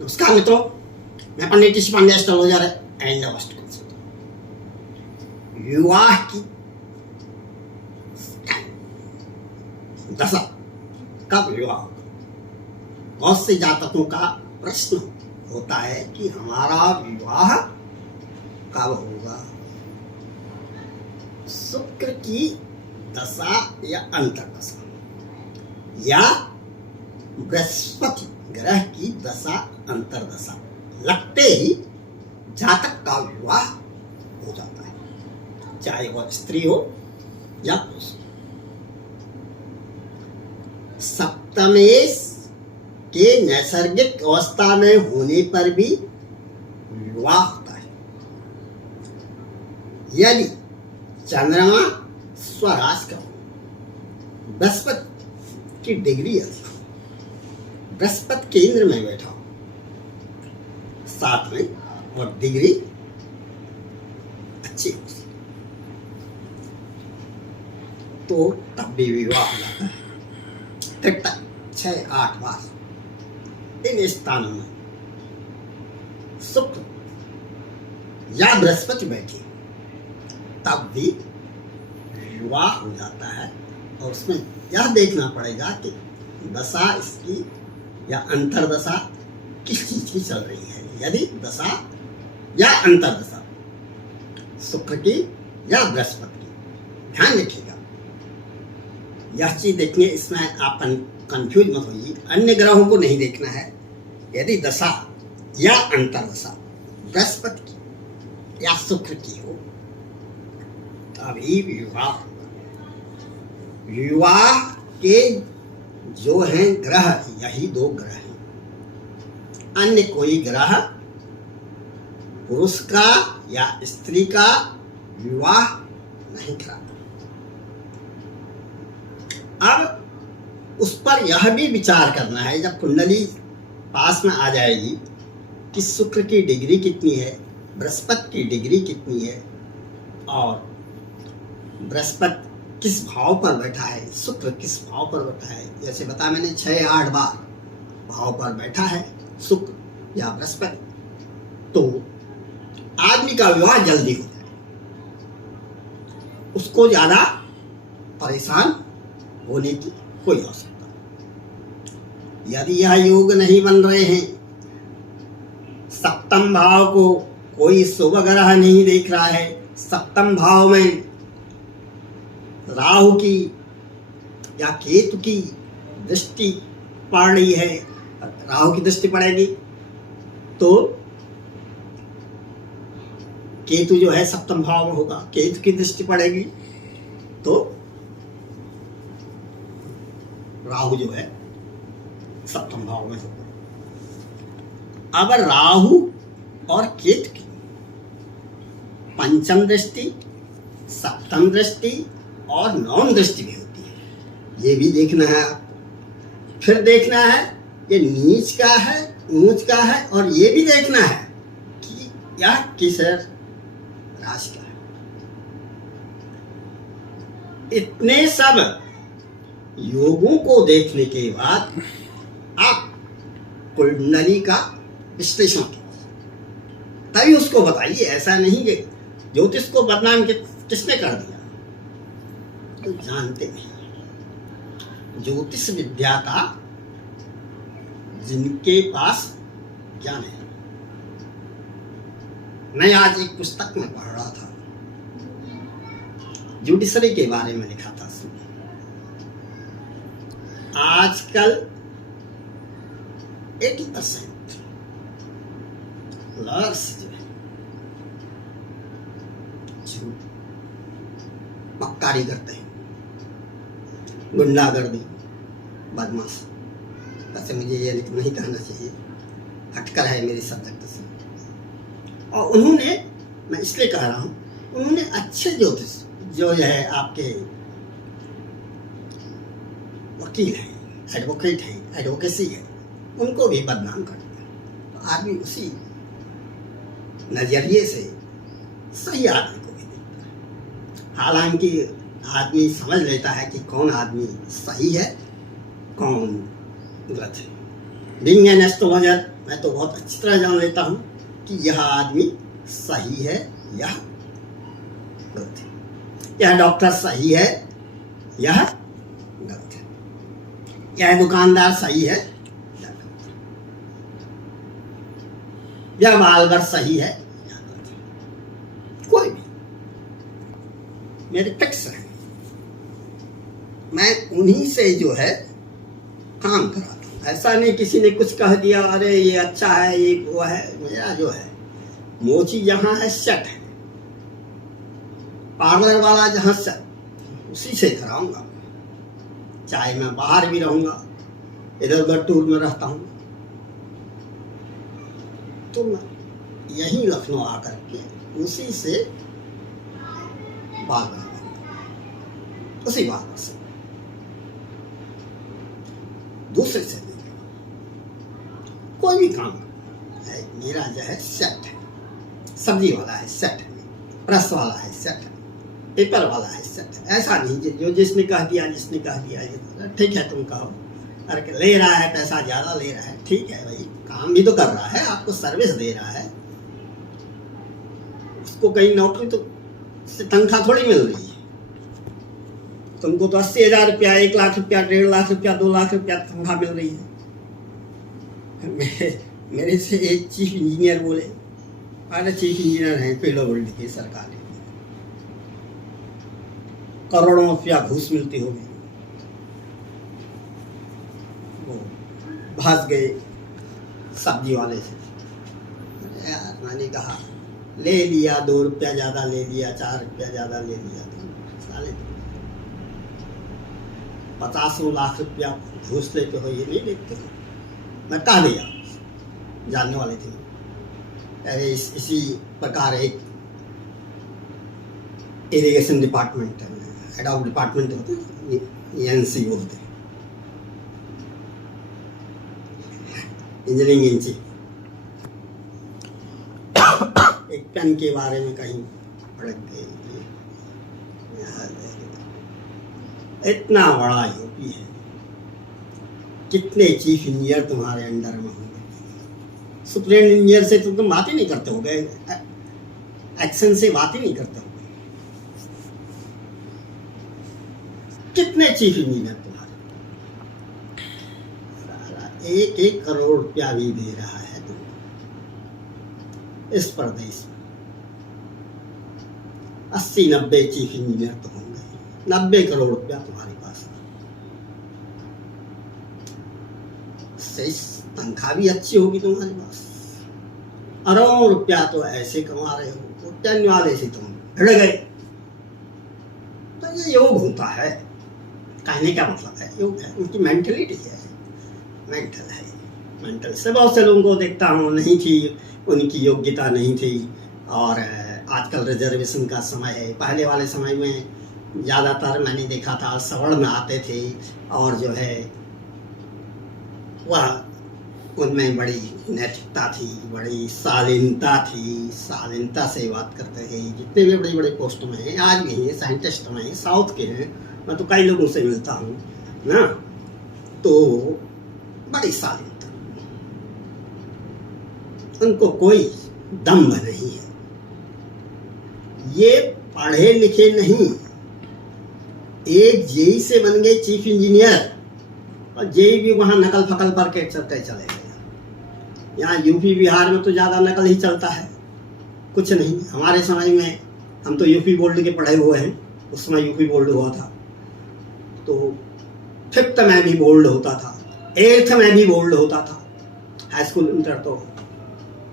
नमस्कार मित्रों, मैं पंडित ऋषि पांडे एस्ट्रोलॉजर एंड होस्ट विवाह की दशा कब विवाह होगा। बहुत से जातकों का प्रश्न होता है कि हमारा विवाह कब होगा। शुक्र की दशा या अंतर्दशा या बृहस्पति ग्रह की दशा अंतर्दशा लगते ही जातक का विवाह हो जाता है, चाहे वह स्त्री हो या पुरुष। सप्तमेश के नैसर्गिक अवस्था में होने पर भी विवाह होता है। यदि चंद्रमा स्वराज का हो, बृहस्पति की डिग्री अधिक हो, बृहस्पति केंद्र में बैठा हो, साथ में और डिग्री अच्छी हो तो तब भी विवाह हो जाता है। तक 6-8 बार इन स्थानों में शुक्र या बृहस्पति बैठे तब भी विवाह हो जाता है। और उसमें यह देखना पड़ेगा कि दशा इसकी या अंतर्दशा किस चीज की चल रही है। यदि दशा या अंतर्दशा शुक्र की या बृहस्पति की, ध्यान रखिएगा यह चीज देखने, इसमें आप कंफ्यूज मत होइए। अन्य ग्रहों को नहीं देखना है। यदि दशा या अंतर्दशा बृहस्पति की या शुक्र की हो तभी विवाह होगा। विवाह के जो हैं ग्रह, यही 2 ग्रह हैं। अन्य कोई ग्रह पुरुष का या स्त्री का विवाह नहीं कराता। अब उस पर यह भी विचार करना है, जब कुंडली पास में आ जाएगी कि शुक्र की डिग्री कितनी है, बृहस्पति की डिग्री कितनी है, और बृहस्पति किस भाव पर बैठा है, शुक्र किस भाव पर बैठा है। जैसे बताया मैंने 6-8 बार भाव पर बैठा है शुक्र या बृहस्पति, तो आदमी का विवाह जल्दी हो जाए, उसको ज्यादा परेशान होने की कोई आवश्यकता नहीं। यदि यह योग नहीं बन रहे हैं, सप्तम भाव को कोई शुभ ग्रह नहीं देख रहा है, सप्तम भाव में राहु की या केतु की दृष्टि पड़ रही है, राहु की दृष्टि पड़ेगी तो केतु जो है सप्तम भाव में होगा, केतु की दृष्टि पड़ेगी तो राहु जो है सप्तम भाव में होगा। अब राहु और केतु की पंचम दृष्टि, सप्तम दृष्टि और नवम दृष्टि भी होती है, ये भी देखना है। फिर देखना है ये नीच का है, ऊंच का है, और ये भी देखना है कि यह किस राशि का है। इतने सब योगों को देखने के बाद आप कुंडली का विश्लेषण कीजिए, तभी उसको बताइए। ऐसा नहीं कि ज्योतिष को बदनाम किसने कर दिया, तो जानते नहीं। ज्योतिष विद्या का जिनके पास ज्ञान है। मैं आज एक पुस्तक में पढ़ रहा था, जुडिशरी के बारे में लिखा था उसमें। आजकल 80% लॉयर्स जो है झूठ मक्कारी करते हैं, गुंडागर्दी, बदमाश। वैसे मुझे ये नहीं कहना चाहिए, हटकर है मेरे सब्जेक्ट से। और उन्होंने, मैं इसलिए कह रहा हूँ, उन्होंने अच्छे ज्योतिष जो है आपके वकील हैं, एडवोकेट हैं, एडवोकेसी है, उनको भी बदनाम कर दिया। तो आदमी उसी नजरिए से सही आदमी को भी देखता है। हालांकि आदमी समझ लेता है कि कौन आदमी सही है, कौन गलत है। बीइंग एन एस्ट्रोलॉजर, मैं तो बहुत अच्छी तरह जान लेता हूँ कि यह आदमी सही है, यह गलत है, यह डॉक्टर सही है, यह गलत है, यह दुकानदार सही है, यह गलत है, यह मालवर सही है, यह गलत है। कोई भी मेरे फिक्स है, मैं उन्हीं से जो है काम कराता हूँ। ऐसा नहीं किसी ने कुछ कह दिया अरे ये अच्छा है ये वो है। मेरा जो है मोची जहाँ है सेट है, पार्लर वाला जहाँ सेट उसी से कराऊंगा। चाहे मैं बाहर भी रहूंगा, इधर उधर टूर में रहता हूँ, तो मैं यहीं लखनऊ आकर के उसी से बाल बनाऊंगा, उसी बाल से, दूसरे से नहीं। कोई भी काम है मेरा जो है सेट है। सब्जी वाला है सेट है, प्रेस वाला है सेट है, पेपर वाला है सेट है। ऐसा नहीं जो जिसने कह दिया ठीक है तुम कहो, अरे ले रहा है पैसा ज़्यादा ले रहा है, ठीक है भाई काम भी तो कर रहा है, आपको सर्विस दे रहा है, उसको कहीं नौकरी तो से तनख्वाह थोड़ी मिल रही है। तुमको तो 80,000 रुपया, 1 लाख रुपया, 1.5 लाख रुपया, 2 लाख रुपया तनख्वाह मिल रही है। मेरे से एक चीफ इंजीनियर बोले, अरे चीफ इंजीनियर हैं पीडब्ल्यूडी के सरकारी, करोड़ों रुपया घूस मिलती होगी। वो भाग गए सब्जी वाले से। यार मैंने कहा ले लिया, 2 रुपया ज़्यादा ले लिया, 4 रुपया ज़्यादा ले लिया, तो साले 50 लाख रुपया घूस लेते हो, ये नहीं देखते हो। मैं कहा दिया, जानने वाले थे, अरे इसी प्रकार एक इरिगेशन डिपार्टमेंट है, हेड ऑफ डिपार्टमेंट होते हैं, एनसी बोलते हैं, इंजीनियरिंग इंची। एक पेन के बारे में कहीं भड़क गए, इतना बड़ा यूपी है, कितने चीफ इंजीनियर तुम्हारे अंडर में होंगे। सुप्रीम इंजीनियर से तो तुम बात ही नहीं करते हो गए, एक्शन से बात ही नहीं करते हो। कितने चीफ इंजीनियर तुम्हारे, 1-1 करोड़ रुपया भी दे रहा है तुम इस प्रदेश में। 80-90 चीफ इंजीनियर तो होंगे, 90 करोड़ रुपया तुम्हारे पास, तनख्वाह भी अच्छी होगी तुम्हारे पास, अरबों रुपया तो ऐसे कमा रहे हो, उद्यान वाले से तुम भिड़ गए। तो ये योग होता है, कहने का मतलब है योग है, उनकी मेंटलिटी है, मेंटल है। मेंटल से बहुत से लोगों को देखता हूँ नहीं थी, उनकी योग्यता नहीं थी। और आजकल रिजर्वेशन का समय है, पहले वाले समय में ज़्यादातर मैंने देखा था सवर्ण आते थे, और जो है वह उनमें बड़ी नैतिकता थी, बड़ी शालीनता थी, शालीनता से बात करते थे। जितने भी बड़े बड़े पोस्ट में हैं, आज भी हैं, साइंटिस्ट में हैं, साउथ के हैं, मैं तो कई लोगों से मिलता हूँ ना, तो बड़ी शालीनता, उनको कोई दम्भ नहीं है। ये पढ़े लिखे नहीं, एक जेई से बन गए चीफ इंजीनियर, और जेई भी वहाँ नकल फकल पर के चलते चले गए। यहाँ यूपी बिहार में तो ज़्यादा नकल ही चलता है, कुछ नहीं। हमारे समय में हम तो यूपी बोर्ड के पढ़े हुए हैं, उस समय यूपी बोर्ड हुआ था, तो 5th में भी बोर्ड होता था, 8th में भी बोर्ड होता था, हाई स्कूल इंटर तो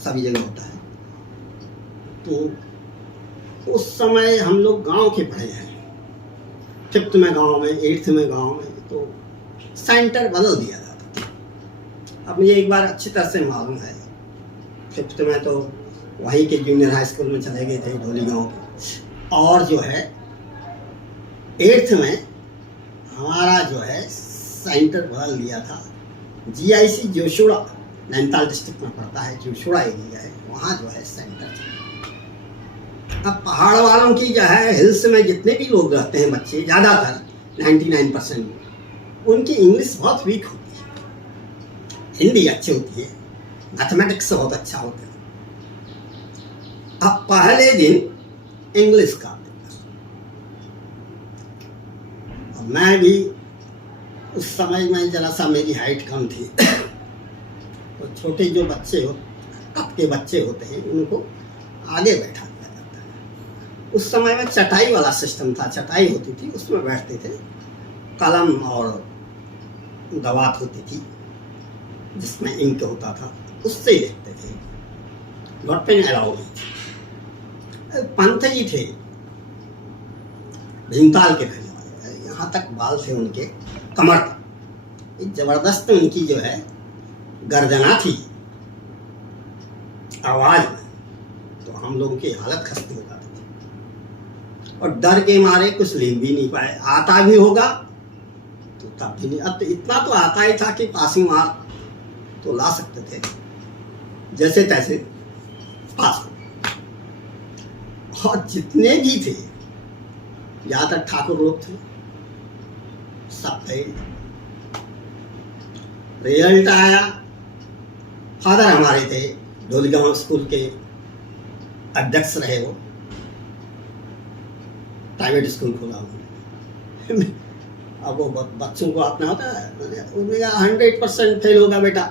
सभी जगह होता है। तो उस समय हम लोग गांव के पढ़े हैं, 5th में गांव में, 8th में गांव में, तो सेंटर बदल दिया जाता था। अब मुझे एक बार अच्छी तरह से मालूम है, 5th में तो वहीं के जूनियर हाई स्कूल में चले गए थे ढोली गांव के, और जो है 8th में हमारा जो है सेंटर बदल दिया था। जीआईसी जोशुड़ा, नैनीताल डिस्ट्रिक्ट में पड़ता है, जोशुड़ा एरिया है, वहाँ जो है सेंटर था। अब पहाड़ वालों की जो है, हिल्स में जितने भी लोग रहते हैं बच्चे, ज़्यादातर 99%, उनकी इंग्लिश बहुत वीक होती है, हिंदी अच्छी होती है, मैथमेटिक्स बहुत अच्छा होता है। अब पहले दिन इंग्लिश का पेपर, अब मैं भी उस समय में जरा सा मेरी हाइट कम थी तो छोटे जो बच्चे हो कब के बच्चे होते हैं उनको आगे बैठा दिया जाता है। उस समय में चटाई वाला सिस्टम था, चटाई होती थी उसमें बैठते थे, कलम और दवात होती थी जिसमें इंक होता था, उससे ही लिखते थे, नोट पेन अलाउ नहीं थी। पंत जी थे भीमताल के रहने वाले, यहाँ तक बाल थे उनके कमर तक, जबरदस्त उनकी जो है गर्जना थी आवाज में, तो हम लोगों की हालत खस्ती हो जाती थी और डर के मारे कुछ लिख भी नहीं पाए। आता भी होगा तो तब भी नहीं, अब तो इतना तो आता ही था कि पासिंग मार्क तो ला सकते थे, जैसे तैसे पास हो। और जितने भी थे ज्यादातर ठाकुर लोग थे, सब फेल। रिजल्ट आया, फादर हमारे थे धोलीगांव स्कूल के अध्यक्ष रहे, वो प्राइवेट स्कूल खोला उन्होंने। अब वो बच्चों को अपना होता है, उन्होंने कहा 100% फेल होगा बेटा।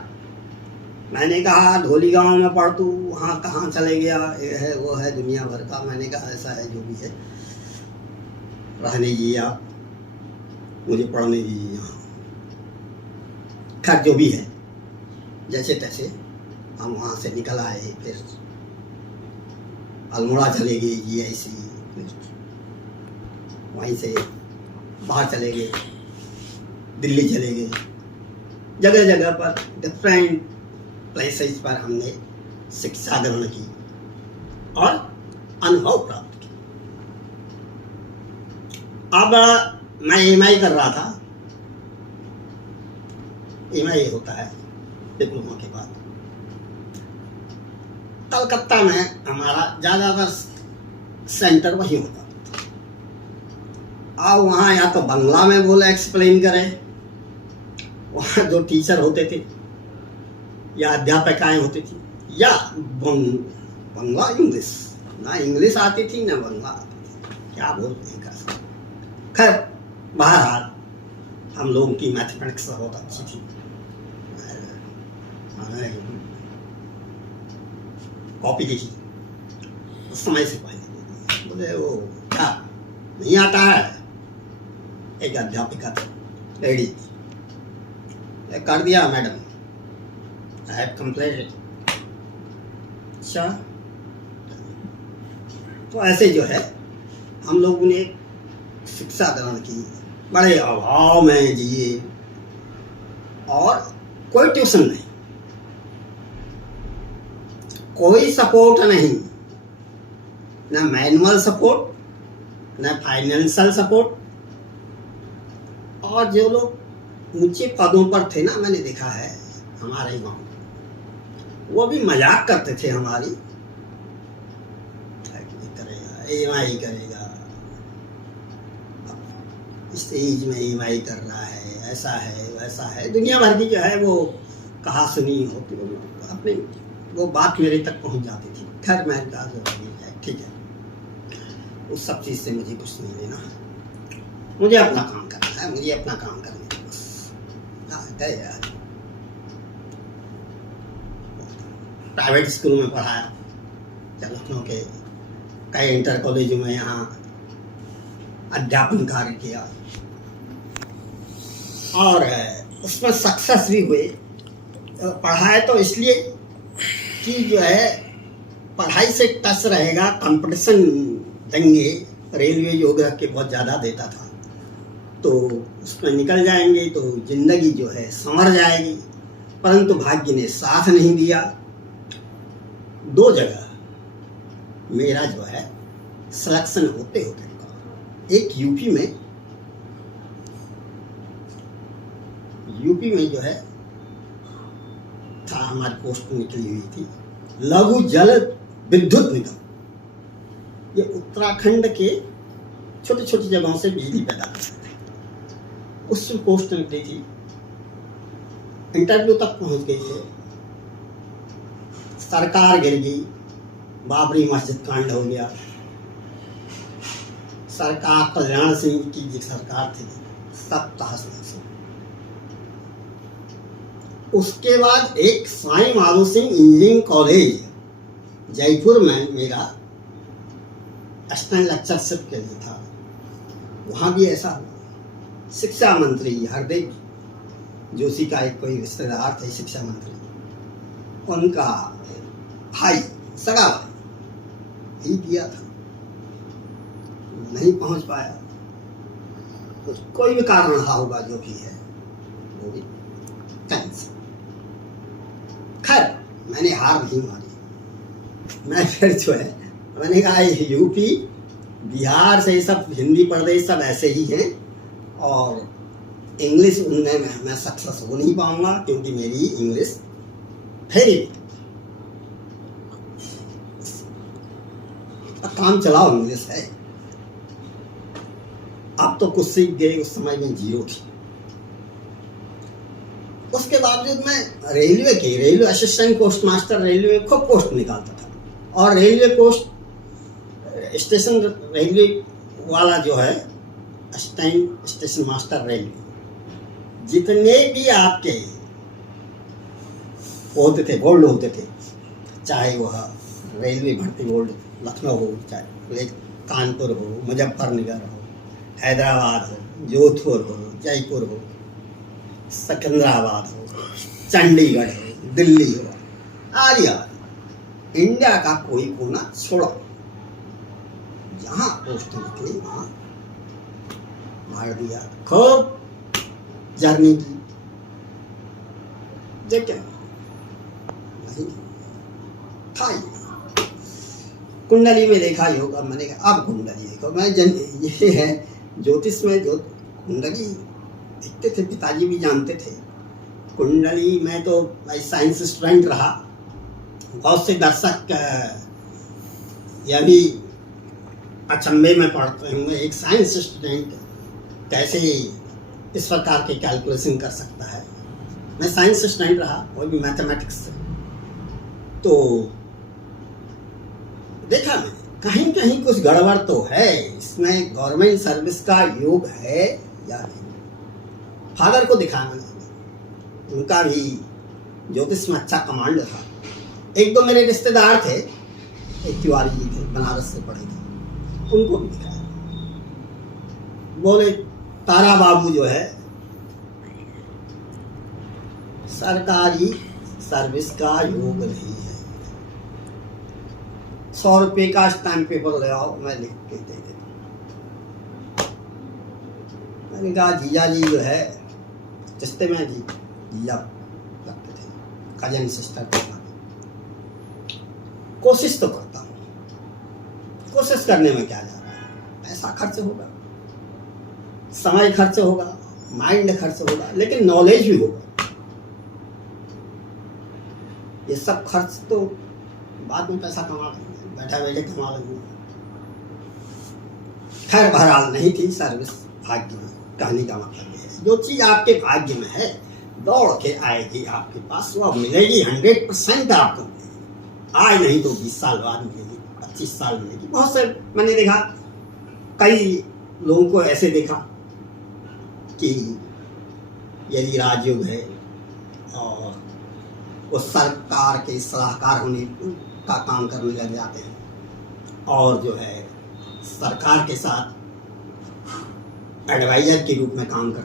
मैंने कहा धोलीगांव में पढ़ तू, वहाँ कहाँ चले गया, ये है वो है दुनिया भर का। मैंने कहा ऐसा है जो भी है, रहने दीजिए आप, मुझे पढ़ने दीजिए यहाँ। खैर जो भी है, जैसे तैसे हम वहाँ से निकल आए, फिर अल्मोड़ा चले गए GIC, वहीं से बाहर चले गए, दिल्ली चले गए, जगह जगह पर डिफरेंट प्लेसेस पर हमने शिक्षा ग्रहण की और अनुभव प्राप्त किया। अब मैं MI कर रहा था, MI होता है डिप्लोमा के बाद। कलकत्ता में हमारा ज़्यादातर सेंटर वही होता था। अब वहाँ या तो बंगला में बोले एक्सप्लेन करें, वहाँ जो टीचर होते थे या अध्यापिकाएं होती थी, या बंगला इंग्लिश, ना इंग्लिश आती थी ना बंगला आती थी, क्या बोलते हैं कैसा। खैर बहरहाल हम लोगों की मैथमेटिक्स बहुत अच्छी थी। कॉपी लिखी उस समय से पहले, बोले वो क्या नहीं आता है, एक अध्यापिका थी लेडी, कर दिया मैडम, आई हैव कंप्लीटेड। अच्छा, तो ऐसे जो है हम लोगों ने शिक्षा ग्रहण की, बड़े अभाव में जिए और कोई ट्यूशन नहीं, कोई सपोर्ट नहीं, ना मैनुअल सपोर्ट, ना फाइनेंशियल सपोर्ट। और जो लोग ऊंचे पदों पर थे ना, मैंने देखा है हमारे गांव, वो भी मजाक करते थे हमारी, करेगा MI करेगा, इस एज में MI कर रहा है, ऐसा है वैसा है, दुनिया भर की जो है वो कहा सुनी होती, अपने वो बात मेरे तक पहुंच जाती थी। खैर मैं ठीक है, उस सब चीज़ से मुझे कुछ नहीं लेना, मुझे अपना काम करना है, मुझे अपना काम करने का बस गए यार। प्राइवेट स्कूल में पढ़ाया, लखनऊ के कई इंटर कॉलेजों में यहाँ अध्यापन कार्य किया और उसमें सक्सेस भी हुए। पढ़ाए तो इसलिए कि जो है पढ़ाई से टच रहेगा, कंपटीशन देंगे, रेलवे योग्य के बहुत ज़्यादा देता था, तो उसमें निकल जाएंगे तो जिंदगी जो है संवर जाएगी। परंतु भाग्य ने साथ नहीं दिया। 2 जगह मेरा जो है सिलेक्शन होते होते, एक यूपी में जो है था, हमारी पोस्ट निकली हुई थी लघु जल विद्युत निगम, ये उत्तराखंड के छोटी छोटी जगहों से बिजली पैदा करते थे, उस पोस्ट निकली थी। इंटरव्यू तक पहुंच गई थे, सरकार गिर गई, बाबरी मस्जिद कांड हो गया, सरकार कल्याण सिंह की जो सरकार थी सब तहस नहस हो। उसके बाद एक साईं माधो सिंह इंजीनियरिंग कॉलेज जयपुर में मेरा असिस्टेंट लेक्चरशिप के लिए था, वहाँ भी ऐसा हुआ। शिक्षा मंत्री हरदीप जोशी का एक कोई रिश्तेदार थे शिक्षा मंत्री, उनका भाई सगा भाई ही दिया था, नहीं पहुंच पाया, कुछ कोई भी कारण रहा होगा, जो भी है वो भी कैंसिल। खैर मैंने हार नहीं मारी, मैं फिर जो है मैंने कहा यूपी बिहार से सब हिंदी प्रदेश सब ऐसे ही हैं और इंग्लिश उनमें मैं सक्सेस हो नहीं पाऊंगा क्योंकि मेरी इंग्लिश फेरी काम चलाओ इंग्लिश है। अब तो कुछ सीख गए, उस समय में जीरो थी। उसके बावजूद मैं railway assistant post master railway में खूब पोस्ट निकालता था, और रेलवे पोस्ट स्टेशन रेलवे वाला जो है असिस्टेंट स्टेशन मास्टर रेलवे, जितने भी आपके होते थे बोर्ड होते थे, चाहे वह रेलवे भर्ती बोर्ड लखनऊ हो, चाहे कानपुर हो, मुजफ्फरनगर हो, हैदराबाद हो, जोधपुर हो, जयपुर हो, सिकंदराबाद हो, चंडीगढ़ हो, दिल्ली हो, आदि आदि इंडिया का कोई कोना छोड़ो, जहाँ पोस्ट निकली वहाँ मार दिया। खूब जर्नी की, देखे नहीं था ही। कुंडली में देखा ही होगा, मैंने कहा अब कुंडली देखो। मैं ये है ज्योतिष में जो कुंडली देखते थे, पिताजी भी जानते थे कुंडली में। तो भाई साइंस स्टूडेंट रहा, बहुत से दर्शक यह भी अचंभे में पड़ते होंगे, एक साइंस स्टूडेंट कैसे इस प्रकार के कैलकुलेशन कर सकता है। मैं साइंस स्टूडेंट रहा, वो भी मैथमेटिक्स से, तो देखा मैंने कहीं कहीं कुछ गड़बड़ तो है इसमें, गवर्नमेंट सर्विस का योग है या नहीं। फादर को दिखाया मैंने, उनका भी ज्योतिष में अच्छा कमांड था। एक दो मेरे रिश्तेदार थे, एक तिवारी जी थे, बनारस से पढ़े थे, उनको भी दिखाया। बोले तारा बाबू जो है सरकारी सर्विस का योग नहीं है, 100 रुपये का स्टैम्प पेपर ले आओ, मैं लिख के दे देता। मैंने कहा जीजा जी जो है रिश्ते में जीजा लगते थे, कजन सिस्टर थे, कोशिश तो करता हूँ, कोशिश करने में क्या जा रहा है, पैसा खर्च होगा, समय खर्च होगा, माइंड खर्च होगा, लेकिन नॉलेज भी होगा। ये सब खर्च तो बाद में पैसा कमा लेंगे, बैठा बैठे कमा लेंगे। खैर बहरहाल नहीं थी सर्विस भाग्य में, कहने का मतलब ये है जो चीज आपके भाग्य में है दौड़ के आएगी आपके पास, वो मिलेगी 100% आपको मिलेगी। आज नहीं तो 20 साल बाद मिलेगी, 25 साल मिलेगी। बहुत से मैंने देखा, कई लोगों को ऐसे देखा कि यदि राजयोग है और वो सरकार के सलाहकार होने का काम करने लग जाते हैं, और जो है सरकार के साथ एडवाइजर के रूप में काम करते हैं।